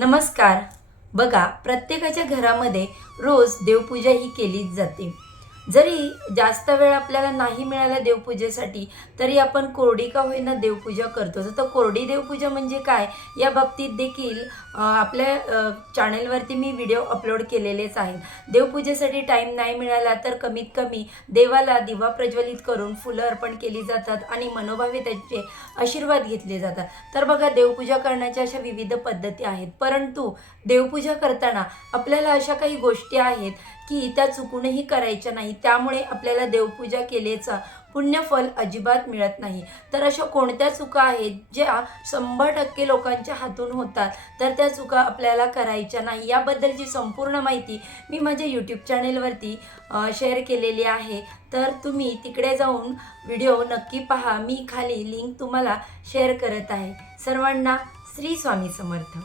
नमस्कार. बघा प्रत्येकाच्या घरामध्ये रोज देवपूजा ही केलीच जाते. जरी जास्त वेळ आपल्याला नाही मिळाला देवपूजेसाठी तरी आपण कोरडी का होईना देवपूजा करतो. तर कोरडी देवपूजा म्हणजे काय? या बाबतीत देखील आपल्या चॅनेलवरती चॅनलवरती मी व्हिडिओ अपलोड केलेलेच आहेत. देवपूजेसाठी टाईम नाही मिळाला तर कमीत कमी देवाला दिवा प्रज्वलित करून फुलं अर्पण केली जातात आणि मनोभावे त्यांचे आशीर्वाद घेतले जातात. तर बघा देवपूजा करण्याच्या अशा विविध पद्धती आहेत. परंतु देवपूजा करताना आपल्याला अशा काही गोष्टी आहेत की त्या चुकूनही करायच्या नाही. त्यामुळे आपल्याला देवपूजा केल्याचा पुण्यफल अजिबात मिळत नाही. तर अशा कोणत्या चुका आहेत ज्या शंभर टक्के लोकांच्या हातून होतात तर त्या चुका आपल्याला करायच्या नाही. याबद्दलची संपूर्ण माहिती मी माझ्या यूट्यूब चॅनेलवरती शेअर केलेली आहे. तर तुम्ही तिकडे जाऊन व्हिडिओ नक्की पहा. मी खाली लिंक तुम्हाला शेअर करत आहे. सर्वांना श्री स्वामी समर्थ.